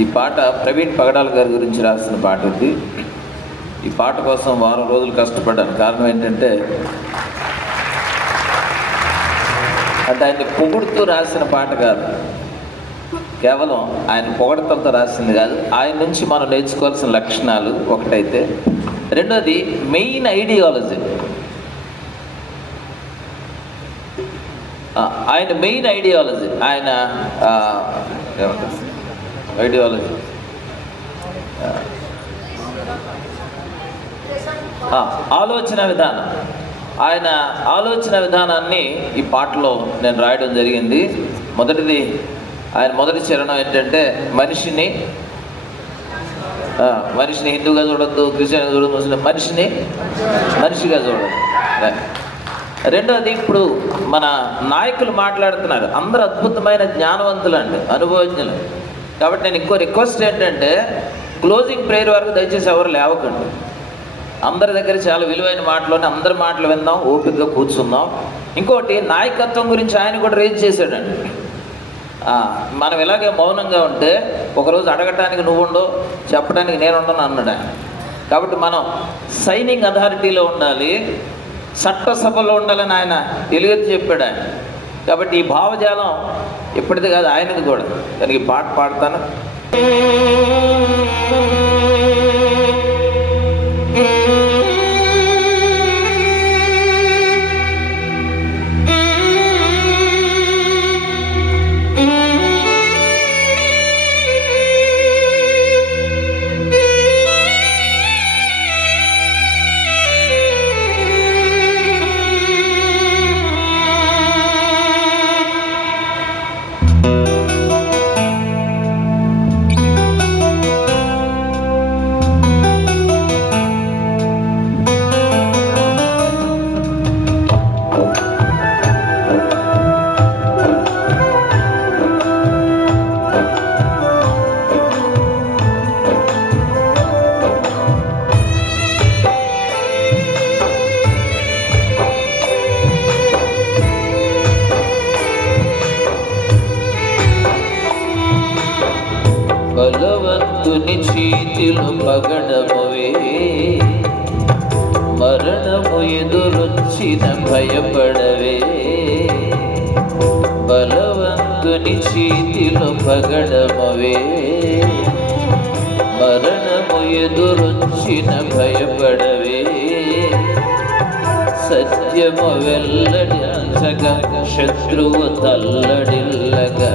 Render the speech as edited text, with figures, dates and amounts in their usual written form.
ఈ పాట ప్రవీణ్ పగడాల గారి గురించి రాసిన పాట ఇది. ఈ పాట కోసం వారం రోజులు కష్టపడ్డాను. కారణం ఏంటంటే అది ఆయన్ని పొగుడుతూ రాసిన పాట కాదు, కేవలం ఆయన పొగడతలతో రాసింది కాదు. ఆయన నుంచి మనం నేర్చుకోవాల్సిన లక్షణాలు ఒకటైతే, రెండోది మెయిన్ ఐడియాలజీ. ఆయన మెయిన్ ఐడియాలజీ, ఆయన ఐడియాలజీ ఆలోచన విధానం. ఆయన ఆలోచన విధానాన్ని ఈ పాటలో నేను రాయడం జరిగింది. మొదటిది, ఆయన మొదటి చరణం ఏంటంటే మనిషిని హిందూగా చూడొద్దు, క్రిస్టియన్గా చూడద్దు, ముస్లిం మనిషిగా చూడద్దు. రెండోది, ఇప్పుడు మన నాయకులు మాట్లాడుతున్నారు, అందరూ అద్భుతమైన జ్ఞానవంతులు అండి, అనుభవజ్ఞులు. కాబట్టి నేను ఇంకో రిక్వెస్ట్ ఏంటంటే, క్లోజింగ్ ప్రేయర్ వరకు దయచేసి ఎవరు లేవకండి. అందరి దగ్గర చాలా విలువైన మాటలోనే అందరి మాటలు విందాం, ఓపికగా కూర్చుందాం. ఇంకోటి, నాయకత్వం గురించి ఆయన కూడా రేజ్ చేశాడండి. మనం ఇలాగే మౌనంగా ఉంటే ఒకరోజు అడగటానికి నువ్వుండో, చెప్పడానికి నేనుండను అన్నాడు ఆయన. కాబట్టి మనం సైనింగ్ అథారిటీలో ఉండాలి, చట్టసభలో ఉండాలని ఆయన తెలియదు చెప్పాడు ఆయన. కాబట్టి ఈ భావజాలం ఎప్పటిది కాదు, ఆయనది కూడా. దానికి పాట పాడతాను. బలవంతుని చేతిలో పగడమువే, మరణము ఎదురొచ్చిన భయపడవే. బలవంతుని చేతిలో పగడమువే, మరణము ఎదురొచ్చిన భయపడవే. సత్యము వెల్లడించగా శత్రువు తల్లడిల్లగా